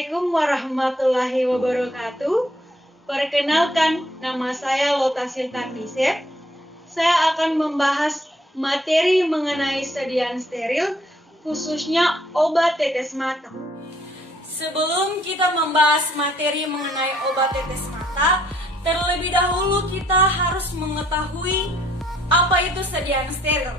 Assalamualaikum warahmatullahi wabarakatuh. Perkenalkan, nama saya Lota Siltandisep. Saya akan membahas materi mengenai sediaan steril, khususnya obat tetes mata. Sebelum kita membahas materi mengenai obat tetes mata, terlebih dahulu kita harus mengetahui apa itu sediaan steril.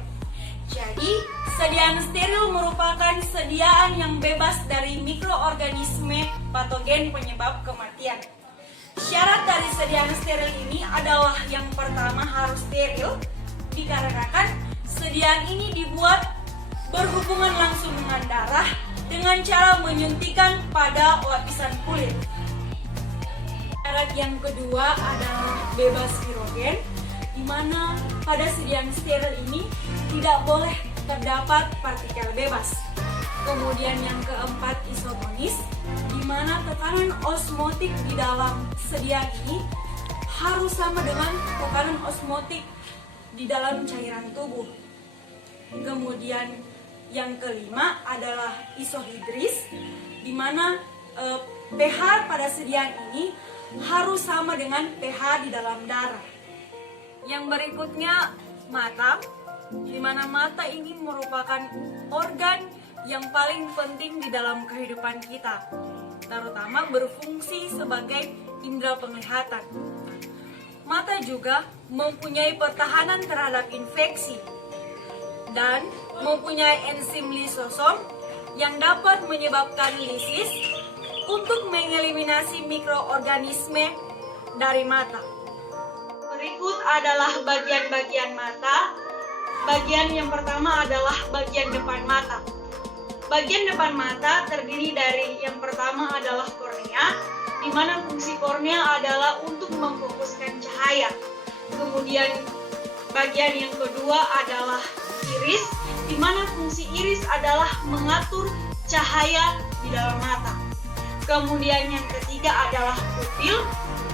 Jadi, sediaan steril merupakan sediaan yang bebas dari mikroorganisme patogen penyebab kematian. Syarat dari sediaan steril ini adalah yang pertama harus steril, dikarenakan sediaan ini dibuat berhubungan langsung dengan darah dengan cara menyuntikkan pada lapisan kulit. Syarat yang kedua adalah bebas virogen, di mana pada sediaan steril ini tidak boleh terdapat partikel bebas. Kemudian yang keempat isotonis, di mana tekanan osmotik di dalam sediaan ini harus sama dengan tekanan osmotik di dalam cairan tubuh. Kemudian yang kelima adalah isohidris, di mana pH pada sediaan ini harus sama dengan pH di dalam darah. Yang berikutnya mata, di mana mata ini merupakan organ yang paling penting di dalam kehidupan kita, terutama berfungsi sebagai indera penglihatan. Mata juga mempunyai pertahanan terhadap infeksi dan mempunyai enzim lisosom yang dapat menyebabkan lisis untuk mengeliminasi mikroorganisme dari mata. Berikut adalah bagian-bagian mata. Bagian yang pertama adalah bagian depan mata. Bagian depan mata terdiri dari yang pertama adalah kornea, di mana fungsi kornea adalah untuk memfokuskan cahaya. Kemudian bagian yang kedua adalah iris, di mana fungsi iris adalah mengatur cahaya di dalam mata. Kemudian yang ketiga adalah pupil,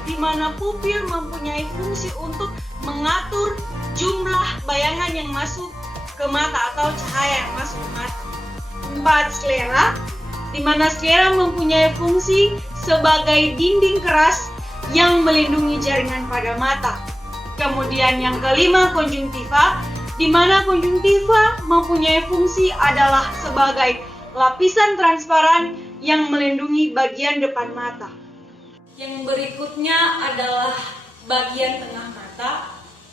di mana pupil mempunyai fungsi untuk mengatur jumlah bayangan yang masuk ke mata atau cahaya yang masuk ke mata. 4. Sklera, di mana sklera mempunyai fungsi sebagai dinding keras yang melindungi jaringan pada mata. Kemudian yang kelima konjungtiva, di mana konjungtiva mempunyai fungsi adalah sebagai lapisan transparan yang melindungi bagian depan mata. Yang berikutnya adalah bagian tengah mata,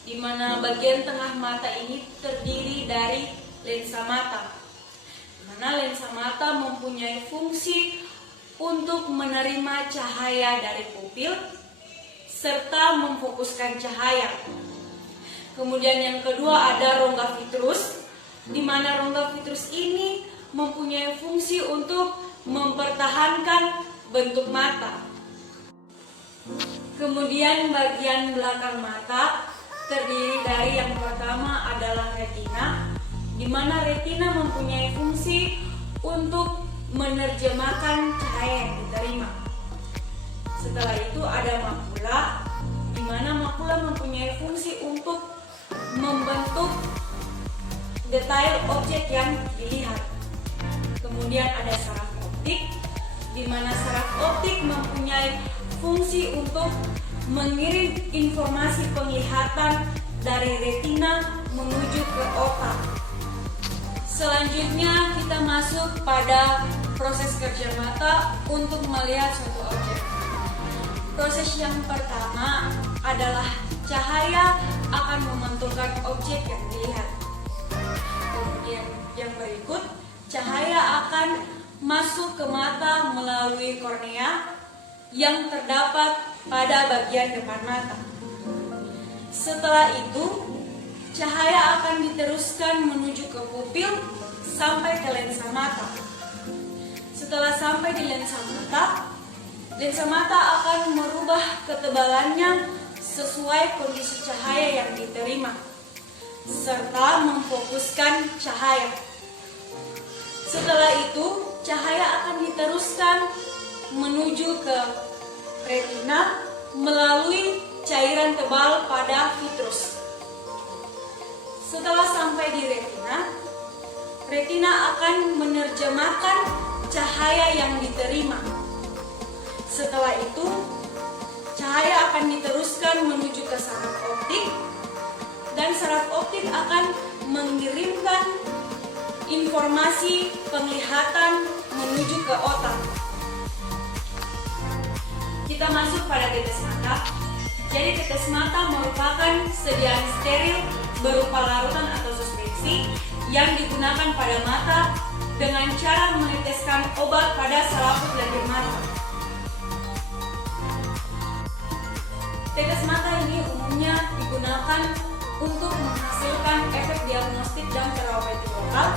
di mana bagian tengah mata ini terdiri dari lensa mata. Di mana lensa mata mempunyai fungsi untuk menerima cahaya dari pupil serta memfokuskan cahaya. Kemudian yang kedua ada rongga vitreus, di mana rongga vitreus ini mempunyai fungsi untuk mempertahankan bentuk mata. Kemudian bagian belakang mata terdiri dari yang pertama adalah retina, di mana retina mempunyai fungsi untuk menerjemahkan cahaya yang diterima. Setelah itu ada makula, di mana makula mempunyai fungsi untuk membentuk detail objek yang dilihat. Kemudian ada saraf optik, di mana saraf optik mempunyai fungsi untuk mengirim informasi penglihatan dari retina menuju ke otak. Selanjutnya kita masuk pada proses kerja mata untuk melihat suatu objek. Proses yang pertama adalah cahaya akan memantulkan objek yang dilihat. Kemudian yang berikut, cahaya akan masuk ke mata melalui kornea yang terdapat pada bagian depan mata. Setelah itu, cahaya akan diteruskan menuju ke pupil sampai ke lensa mata. Setelah sampai di lensa mata akan merubah ketebalannya sesuai kondisi cahaya yang diterima, serta memfokuskan cahaya. Setelah itu, cahaya akan diteruskan menuju ke retina melalui cairan tebal pada vitreus. Setelah sampai di retina akan menerjemahkan cahaya yang diterima Setelah itu, cahaya akan diteruskan menuju ke saraf optik, dan saraf optik akan mengirimkan informasi penglihatan menuju ke otak. Kita masuk pada tetes mata. Jadi tetes mata merupakan sediaan steril berupa larutan atau suspensi yang digunakan pada mata dengan cara meneteskan obat pada selaput lendir mata. Tetes mata ini umumnya digunakan untuk menghasilkan efek diagnostik dan terapeutik lokal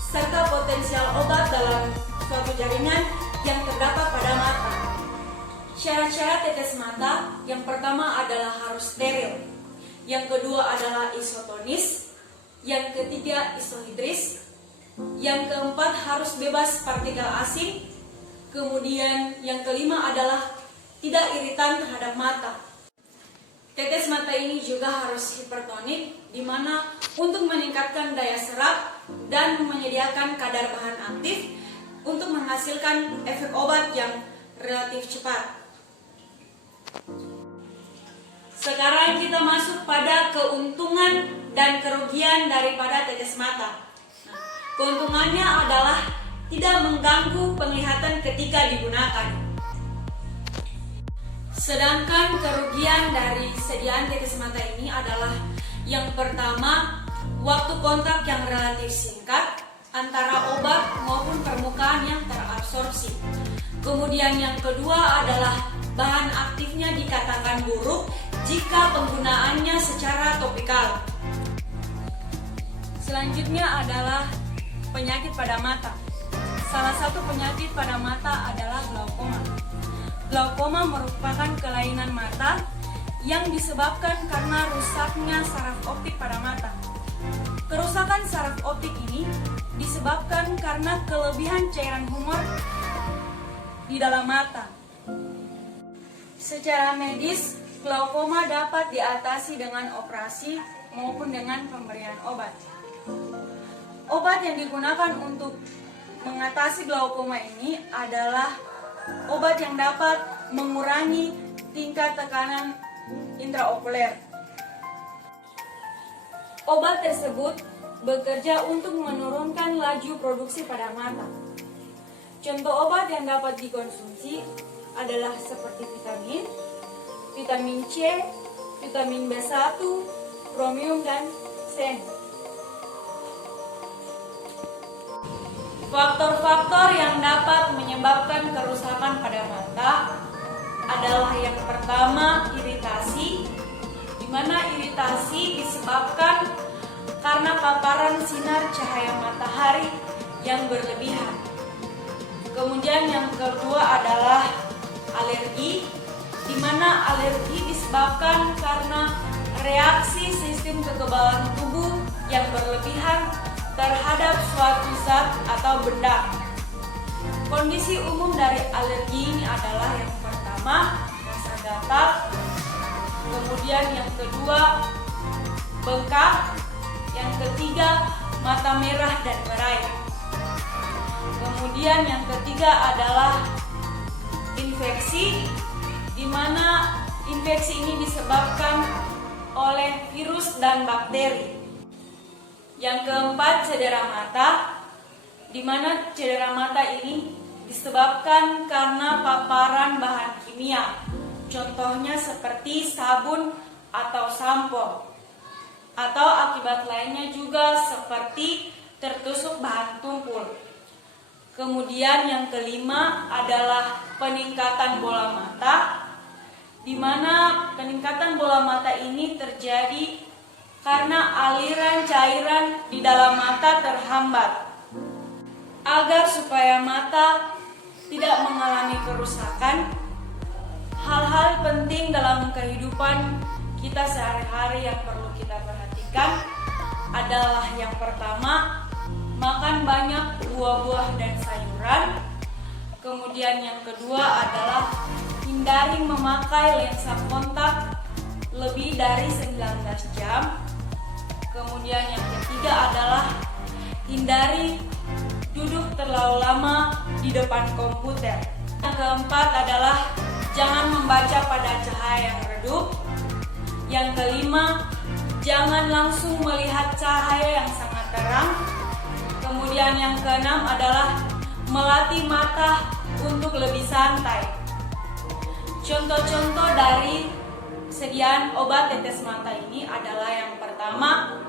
serta potensial obat dalam suatu jaringan yang terdapat pada mata. Syarat-syarat tetes mata yang pertama adalah harus steril, yang kedua adalah isotonis, yang ketiga isohidris, yang keempat harus bebas partikel asing, kemudian yang kelima adalah tidak iritan terhadap mata. Tetes mata ini juga harus hipertonik, di mana untuk meningkatkan daya serap dan menyediakan kadar bahan aktif untuk menghasilkan efek obat yang relatif cepat. Sekarang kita masuk pada keuntungan dan kerugian daripada tetes mata. Keuntungannya adalah tidak mengganggu penglihatan ketika digunakan. Sedangkan kerugian dari sediaan tetes mata ini adalah yang pertama, waktu kontak yang relatif singkat antara obat maupun permukaan yang terabsorpsi. Kemudian yang kedua adalah bahan aktifnya dikatakan buruk jika penggunaannya secara topikal. Selanjutnya adalah penyakit pada mata. Salah satu penyakit pada mata adalah glaukoma. Glaukoma merupakan kelainan mata yang disebabkan karena rusaknya saraf optik pada mata. Kerusakan saraf optik ini disebabkan karena kelebihan cairan humor di dalam mata. Secara medis, glaukoma dapat diatasi dengan operasi maupun dengan pemberian obat. Obat yang digunakan untuk mengatasi glaukoma ini adalah obat yang dapat mengurangi tingkat tekanan intraokuler. Obat tersebut bekerja untuk menurunkan laju produksi pada mata. Contoh obat yang dapat dikonsumsi adalah seperti vitamin C, vitamin B1, bromium, dan selen. Faktor-faktor yang dapat menyebabkan kerusakan pada mata adalah yang pertama iritasi, di mana iritasi disebabkan karena paparan sinar cahaya matahari yang berlebihan. Kemudian yang kedua adalah alergi, di mana alergi disebabkan karena reaksi sistem kekebalan tubuh yang berlebihan terhadap suatu zat atau benda. Kondisi umum dari alergi ini adalah yang pertama rasa gatal, kemudian yang kedua bengkak, yang ketiga mata merah dan berayap. Kemudian yang ketiga adalah infeksi, di mana infeksi ini disebabkan oleh virus dan bakteri. Yang keempat, cedera mata, di mana cedera mata ini disebabkan karena paparan bahan kimia. Contohnya seperti sabun atau sampo. Atau akibat lainnya juga seperti tertusuk bahan tumpul. Kemudian yang kelima adalah peningkatan bola mata, di mana peningkatan bola mata ini terjadi karena aliran cairan di dalam mata terhambat. Agar supaya mata tidak mengalami kerusakan, hal-hal penting dalam kehidupan kita sehari-hari yang perlu kita perhatikan adalah yang pertama, makan banyak buah-buah dan sayuran. Kemudian yang kedua adalah hindari memakai lensa kontak lebih dari 19 jam. Kemudian yang ketiga adalah hindari duduk terlalu lama di depan komputer. Yang keempat adalah jangan membaca pada cahaya yang redup. Yang kelima, jangan langsung melihat cahaya yang sangat terang. Kemudian yang keenam adalah melatih mata untuk lebih santai. Contoh-contoh dari sediaan obat tetes mata ini adalah yang pertama,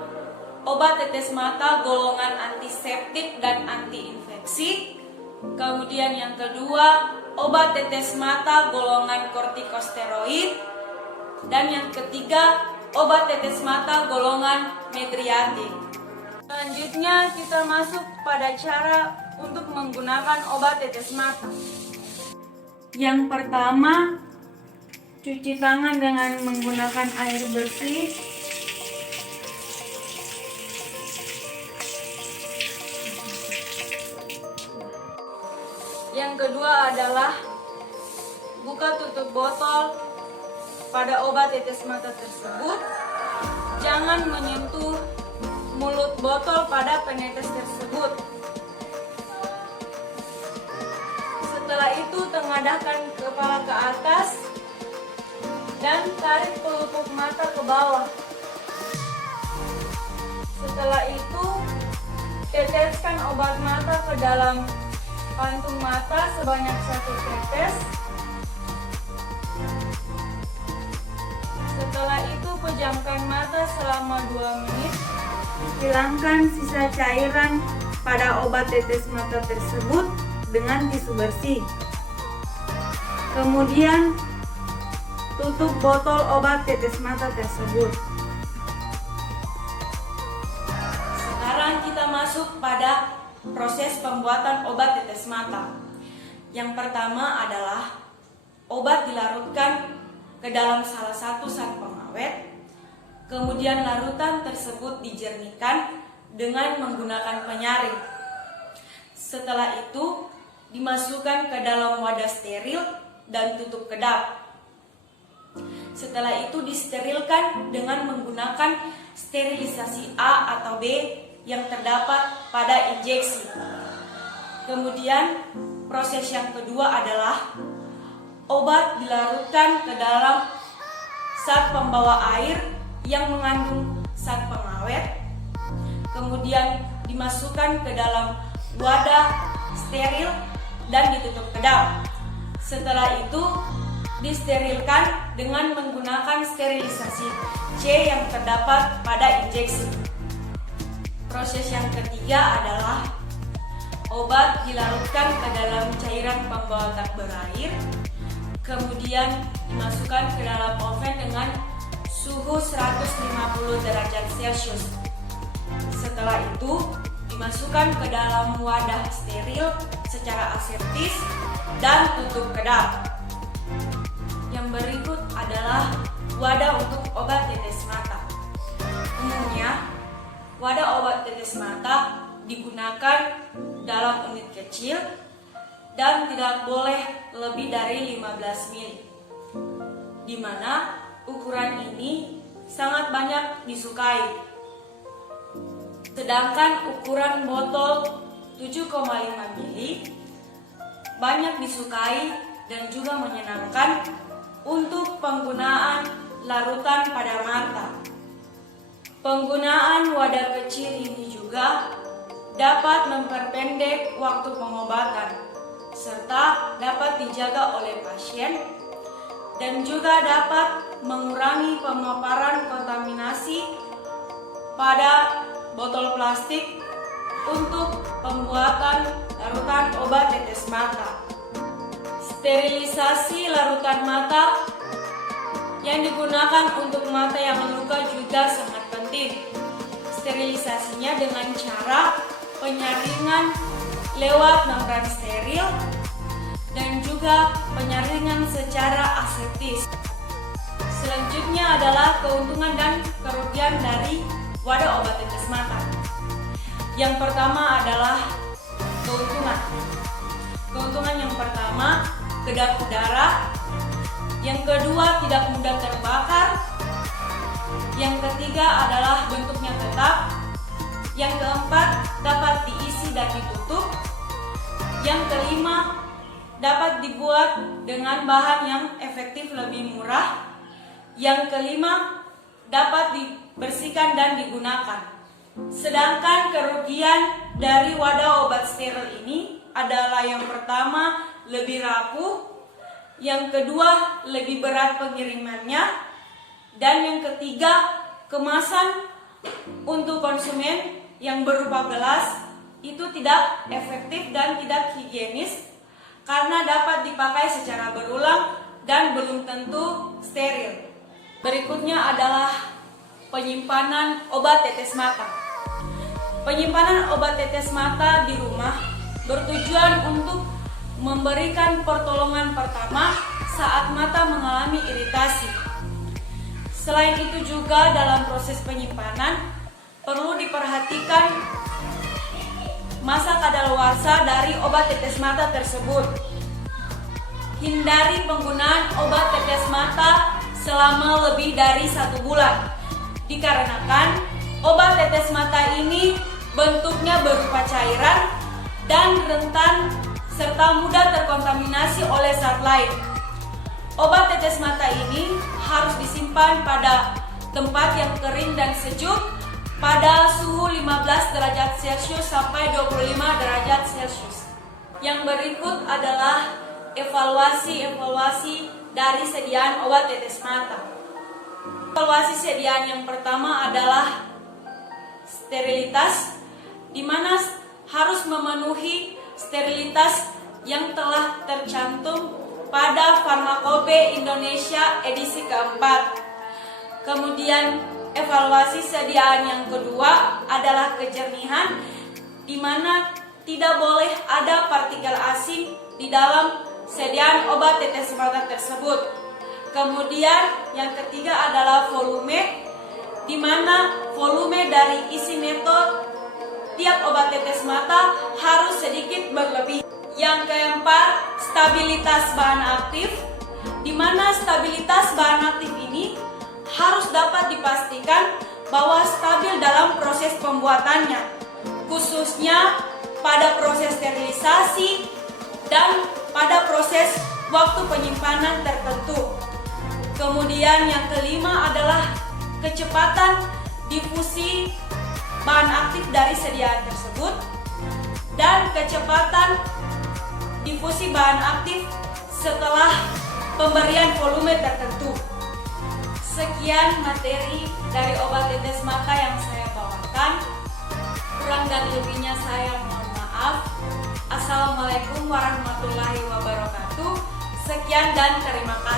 obat tetes mata golongan antiseptik dan antiinfeksi. Kemudian yang kedua, obat tetes mata golongan kortikosteroid. Dan yang ketiga, obat tetes mata golongan medriatik. Selanjutnya kita masuk pada cara untuk menggunakan obat tetes mata. Yang pertama, cuci tangan dengan menggunakan air bersih. Yang kedua adalah buka tutup botol pada obat tetes mata tersebut. Jangan menyentuh mulut botol pada penetes tersebut. Setelah itu tengadahkan kepala ke atas dan tarik pelupuk mata ke bawah. Setelah itu teteskan obat mata ke dalam kantung mata sebanyak 1 tetes. Setelah itu pejamkan mata selama 2 menit. Hilangkan sisa cairan pada obat tetes mata tersebut dengan tisu bersih. Kemudian tutup botol obat tetes mata tersebut. Sekarang kita masuk pada proses pembuatan obat tetes mata. Yang pertama adalah obat dilarutkan ke dalam salah satu zat pengawet. Kemudian larutan tersebut dijernihkan dengan menggunakan penyaring. Setelah itu dimasukkan ke dalam wadah steril dan tutup kedap. Setelah itu disterilkan dengan menggunakan sterilisasi A atau B yang terdapat pada injeksi. Kemudian proses yang kedua adalah obat dilarutkan ke dalam zat pembawa air yang mengandung zat pengawet. Kemudian dimasukkan ke dalam wadah steril dan ditutup kedap. Setelah itu disterilkan dengan menggunakan sterilisasi C yang terdapat pada injeksi. Proses yang ketiga adalah obat dilarutkan ke dalam cairan pembawa zat berair. Kemudian dimasukkan ke dalam oven dengan suhu 150 derajat Celcius. Setelah itu dimasukkan ke dalam wadah steril secara aseptis dan tutup kedap. Yang berikut adalah wadah untuk obat tetes mata. Umumnya wadah obat tetes mata digunakan dalam unit kecil dan tidak boleh lebih dari 15 ml, di mana ukuran ini sangat banyak disukai. Sedangkan ukuran botol 7,5 ml banyak disukai dan juga menyenangkan untuk penggunaan larutan pada mata. Penggunaan wadah kecil ini juga dapat memperpendek waktu pengobatan serta dapat dijaga oleh pasien dan juga dapat mengurangi pemaparan kontaminasi pada botol plastik untuk pembuatan larutan obat tetes mata. Sterilisasi larutan mata yang digunakan untuk mata yang luka juga sangat penting. Sterilisasinya dengan cara penyaringan lewat membran steril dan juga penyaringan secara aseptis. Selanjutnya adalah keuntungan dan kerugian dari wadah obat tetes mata. Yang pertama adalah keuntungan. Keuntungan yang pertama, kedap udara. Yang kedua, tidak mudah terbakar. Yang ketiga adalah bentuknya tetap. Yang keempat, dapat diisi dan ditutup. Yang kelima, dapat dibuat dengan bahan yang efektif lebih murah. Yang kelima, dapat dibersihkan dan digunakan. Sedangkan kerugian dari wadah obat steril ini adalah yang pertama, lebih rapuh, yang kedua, lebih berat pengirimannya, dan yang ketiga, kemasan untuk konsumen yang berupa gelas itu tidak efektif dan tidak higienis karena dapat dipakai secara berulang dan belum tentu steril. Berikutnya adalah penyimpanan obat tetes mata. Penyimpanan obat tetes mata di rumah bertujuan untuk memberikan pertolongan pertama saat mata mengalami iritasi. Selain itu juga dalam proses penyimpanan perlu diperhatikan masa kadaluarsa dari obat tetes mata tersebut. Hindari penggunaan obat tetes mata selama lebih dari 1 bulan, dikarenakan obat tetes mata ini bentuknya berupa cairan dan rentan serta mudah terkontaminasi oleh zat lain. Obat tetes mata ini harus disimpan pada tempat yang kering dan sejuk pada suhu 15 derajat Celcius sampai 25 derajat Celcius. Yang berikut adalah evaluasi dari sediaan obat tetes mata. Evaluasi sediaan yang pertama adalah sterilitas, di mana harus memenuhi sterilitas yang telah tercantum pada Farmakope Indonesia edisi keempat. Kemudian evaluasi sediaan yang kedua adalah kejernihan, di mana tidak boleh ada partikel asin di dalam sediaan obat tetes mata tersebut. Kemudian yang ketiga adalah volume, di mana volume dari isi metode tiap obat tetes mata harus sedikit berlebih. Yang keempat, stabilitas bahan aktif, di mana stabilitas bahan aktif ini harus dapat dipastikan bahwa stabil dalam proses pembuatannya, khususnya pada proses sterilisasi dan pada proses waktu penyimpanan tertentu. Kemudian yang kelima adalah kecepatan difusi bahan aktif dari sediaan tersebut dan kecepatan difusi bahan aktif setelah pemberian volume tertentu. Sekian materi dari obat tetes mata yang saya bawakan. Kurang dan lebihnya saya mohon maaf. Assalamualaikum warahmatullahi wabarakatuh. Sekian dan terima kasih.